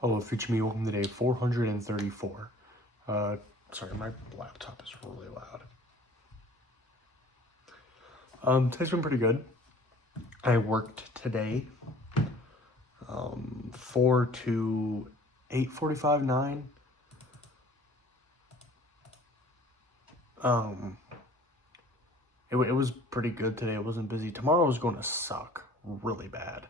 Oh, feature me welcome today 434. Sorry, my laptop is really loud. Today's been pretty good. I worked today, 4 to 8:45, 9. It was pretty good today. It wasn't busy. Tomorrow is going to suck really bad.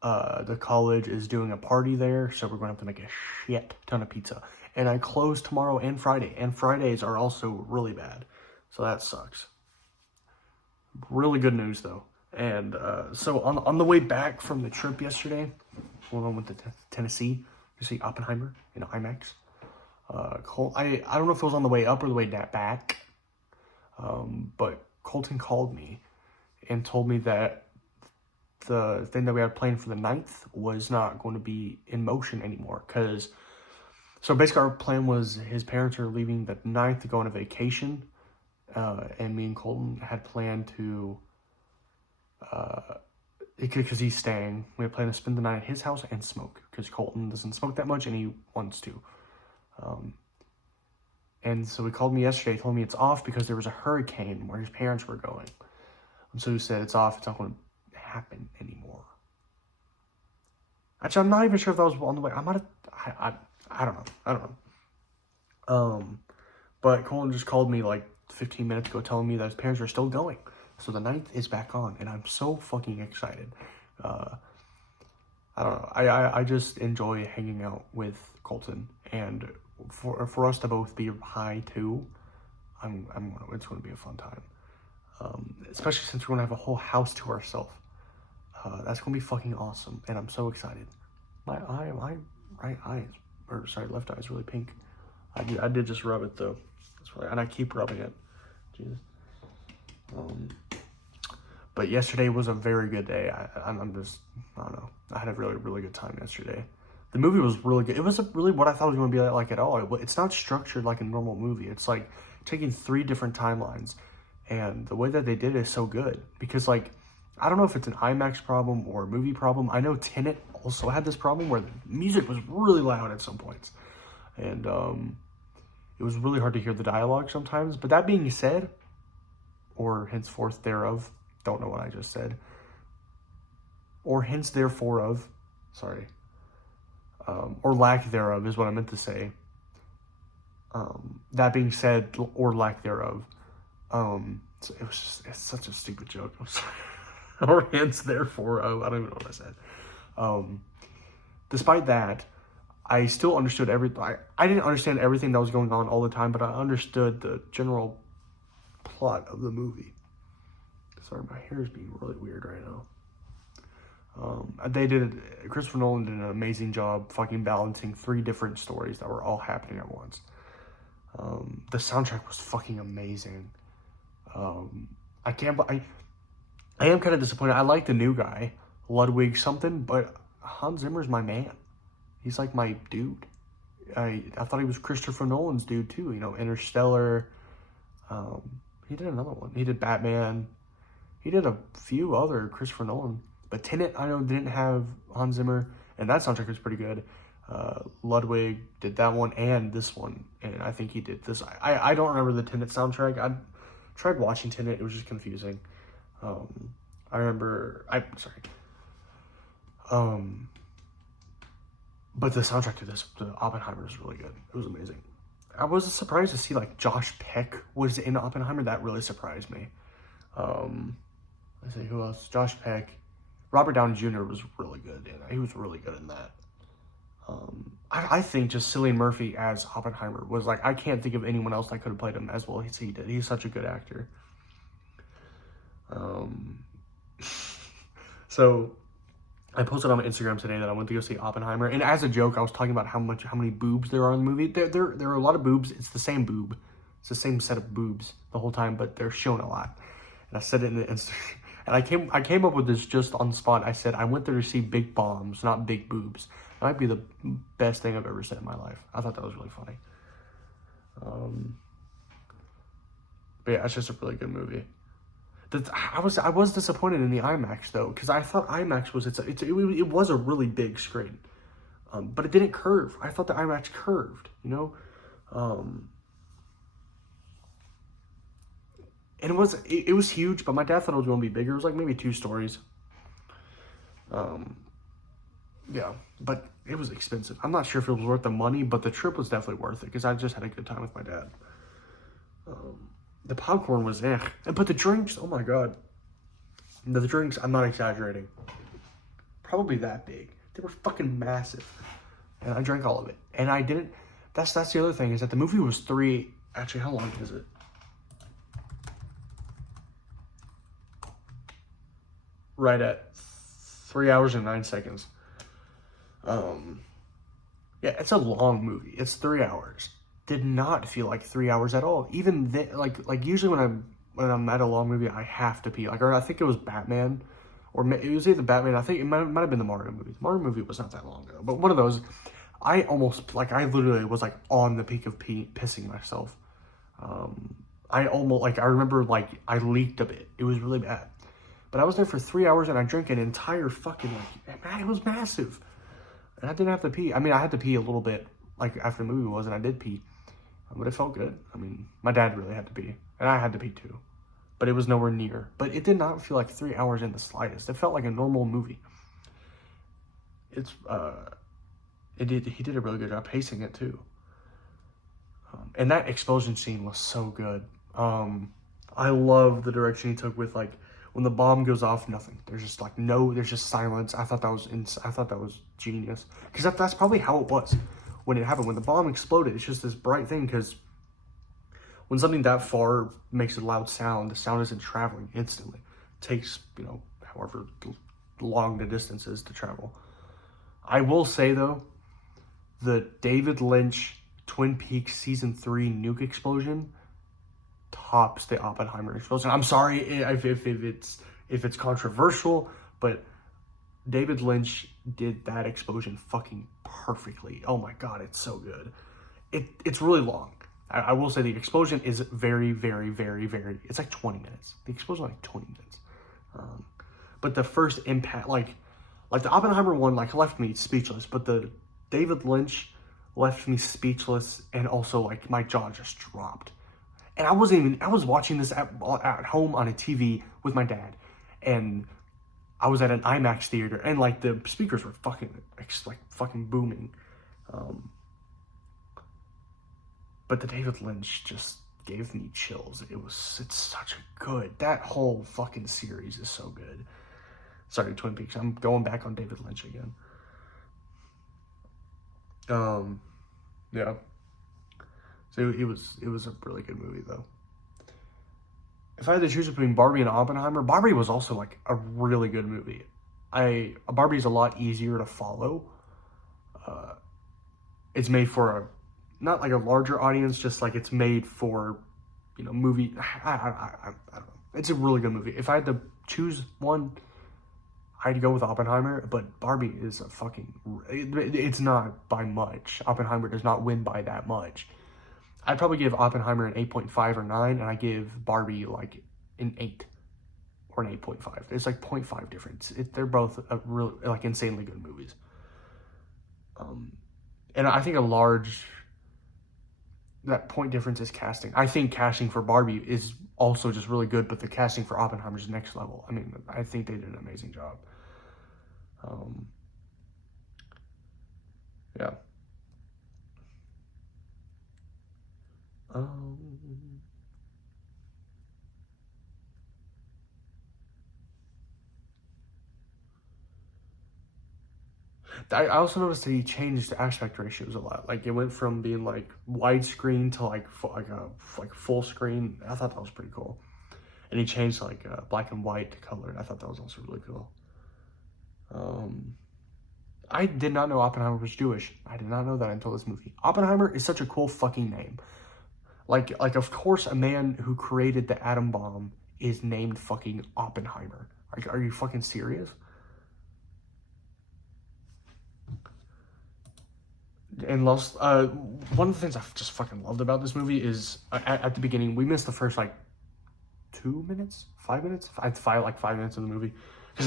The college is doing a party there, so we're going to have to make a shit ton of pizza. And I close tomorrow and Friday, and Fridays are also really bad, so that sucks. Really good news though. And so on the way back from the trip yesterday, when I went to Tennessee to see Oppenheimer in IMAX. I don't know if it was on the way up or the way back, but Colton called me and told me that the thing that we had planned for the 9th was not going to be in motion anymore. So basically our plan was his parents are leaving the 9th to go on a vacation, and me and Colton had planned to, because he's staying, we had planned to spend the night at his house and smoke, because Colton doesn't smoke that much and he wants to. And so he called me yesterday, told me it's off because there was a hurricane where his parents were going. And so he said it's off, it's not going to happen anymore. Actually, I'm not even sure if that was on the way. I don't know. But Colton just called me like 15 minutes ago telling me that his parents are still going. So the 9th is back on, and I'm so fucking excited. I don't know. I just enjoy hanging out with Colton, and for us to both be high too, it's going to be a fun time. Especially since we're going to have a whole house to ourselves. That's going to be fucking awesome, and I'm so excited. My left eye is really pink. I did just rub it though. That's right, and I keep rubbing it. Jesus. But yesterday was a very good day. I don't know. I had a really, really good time yesterday. The movie was really good. It wasn't really what I thought it was going to be like at all. It's not structured like a normal movie. It's like taking 3 different timelines, and the way that they did it is so good. Because like, I don't know if it's an IMAX problem or a movie problem. I know Tenet also had this problem where the music was really loud at some points, and it was really hard to hear the dialogue sometimes. But that being said, or henceforth thereof, don't know what I just said, or hence therefore of, sorry, or lack thereof is what I meant to say. That being said, or lack thereof, it's such a stupid joke. I'm sorry. Or hence therefore of, I don't even know what I said. Despite that, I still understood everything. I didn't understand everything that was going on all the time, but I understood the general plot of the movie. Sorry, my hair is being really weird right now. Christopher Nolan did an amazing job fucking balancing 3 different stories that were all happening at once. The soundtrack was fucking amazing. I am kind of disappointed. I like the new guy, Ludwig something, but Hans Zimmer's my man. He's like my dude. I thought he was Christopher Nolan's dude too. You know, Interstellar. He did another one. He did Batman. He did a few other Christopher Nolan. But Tenet, I know, didn't have Hans Zimmer, and that soundtrack was pretty good. Ludwig did that one and this one, and I think he did this. I don't remember the Tenet soundtrack. I tried watching Tenet. It was just confusing. But the soundtrack to the Oppenheimer is really good. It was amazing. I was surprised to see like Josh Peck was in Oppenheimer. That really surprised me. Let's see who else. Josh Peck, Robert Downey Jr. was really good. He was really good in that. I think just Cillian Murphy as Oppenheimer was like, I can't think of anyone else that could have played him as well as he did. He's such a good actor. So I posted on my Instagram today that I went to go see Oppenheimer, and as a joke, I was talking about how many boobs there are in the movie. There are a lot of boobs. It's the same boob. It's the same set of boobs the whole time, but they're shown a lot. And I said it in the Instagram, and I came up with this just on the spot. I said I went there to see big bombs, not big boobs. That might be the best thing I've ever said in my life. I thought that was really funny. But yeah, it's just a really good movie. I was disappointed in the IMAX though, because I thought IMAX was it was a really big screen. But it didn't curve. I thought the IMAX curved, you know? And it was huge, but my dad thought it was going to be bigger. It was like maybe 2 stories. Yeah, but it was expensive. I'm not sure if it was worth the money, but the trip was definitely worth it because I just had a good time with my dad. The popcorn was but the drinks, oh my god. The drinks, I'm not exaggerating. Probably that big. They were fucking massive. And I drank all of it. And I didn't, that's the other thing, is that the movie was actually, how long is it? Right at 3 hours and 9 seconds. Yeah, it's a long movie. It's 3 hours. Did not feel like 3 hours at all. Even like usually when I'm at a long movie, I have to pee. Like, or I think it was Batman, or it was either Batman. I think it might have been the Mario movie. The Mario movie was not that long ago, but one of those. I literally was like on the peak of pissing myself. I remember like I leaked a bit. It was really bad. But I was there for 3 hours and I drank an entire fucking, man, it was massive. And I didn't have to pee. I mean, I had to pee a little bit, like, after the movie was, and I did pee. But it felt good. I mean, my dad really had to pee. And I had to pee too. But it was nowhere near. But it did not feel like 3 hours in the slightest. It felt like a normal movie. He did a really good job pacing it too. And that explosion scene was so good. I love the direction he took with, like, when the bomb goes off, nothing. There's just like there's just silence. I thought that was genius, because that's probably how it was when it happened. When the bomb exploded, it's just this bright thing, because when something that far makes a loud sound, the sound isn't traveling instantly. It takes, however long the distance is to travel. I will say though, the David Lynch Twin Peaks season 3 nuke explosion tops the Oppenheimer explosion. I'm sorry if it's controversial, but David Lynch did that explosion fucking perfectly. Oh my god, it's so good. It's really long. I will say the explosion is very, very, very, very, it's like 20 minutes. The explosion is like 20 minutes. But the first impact, like the Oppenheimer one, like, left me speechless, but the David Lynch left me speechless, and also like my jaw just dropped. And I was watching this at home on a TV with my dad, and I was at an IMAX theater, and like the speakers were fucking booming. But the David Lynch just gave me chills. It's such a good, that whole fucking series is so good. Sorry, Twin Peaks. I'm going back on David Lynch again. Yeah. So it was a really good movie though. If I had to choose between Barbie and Oppenheimer, Barbie was also like a really good movie. Barbie's a lot easier to follow. It's made for not like a larger audience, just like it's made for, movie. I don't know. It's a really good movie. If I had to choose one, I'd go with Oppenheimer, but Barbie is a fucking, it's not by much. Oppenheimer does not win by that much. I'd probably give Oppenheimer an 8.5 or 9, and I give Barbie like an 8 or an 8.5. It's like 0.5 difference. They're both really like insanely good movies. And I think that point difference is casting. I think casting for Barbie is also just really good, but the casting for Oppenheimer is next level. I mean, I think they did an amazing job. Yeah. I also noticed that he changed the aspect ratios a lot. Like, it went from being like widescreen to like full screen. I thought that was pretty cool. And he changed like black and white to color. I thought that was also really cool. I did not know Oppenheimer was Jewish. I did not know that until this movie. Oppenheimer is such a cool fucking name. Like of course a man who created the atom bomb is named fucking Oppenheimer. Like, are you fucking serious? And one of the things I just fucking loved about this movie is at the beginning, we missed the first like 2 minutes, 5 minutes, 5 minutes of the movie, because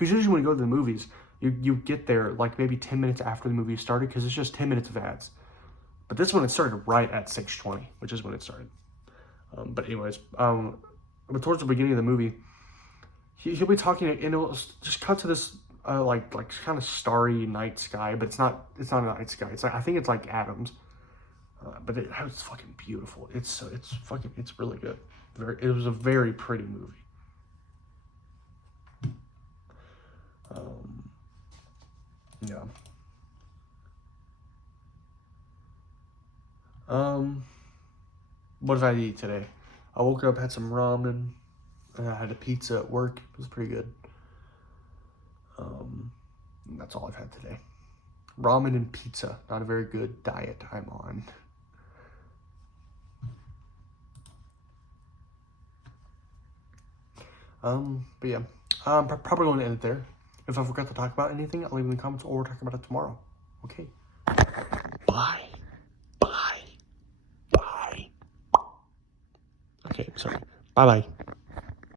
usually when we go to the movies, You get there like maybe 10 minutes after the movie started because it's just 10 minutes of ads. But this one, it started right at 6:20, which is when it started. But anyways, but towards the beginning of the movie, he'll be talking, and it'll just cut to this like kind of starry night sky, but it's not a night sky. It's like, I think it's like atoms, but it's fucking beautiful. It's really good. It was a very pretty movie. Yeah. What did I eat today? I woke up, had some ramen, and I had a pizza at work. It was pretty good. That's all I've had today. Ramen and pizza. Not a very good diet I'm on. But yeah, I'm probably going to end it there. If I forgot to talk about anything, I'll leave it in the comments, or we're talking about it tomorrow. Okay. Bye. Bye. Bye. Okay, sorry. Bye-bye.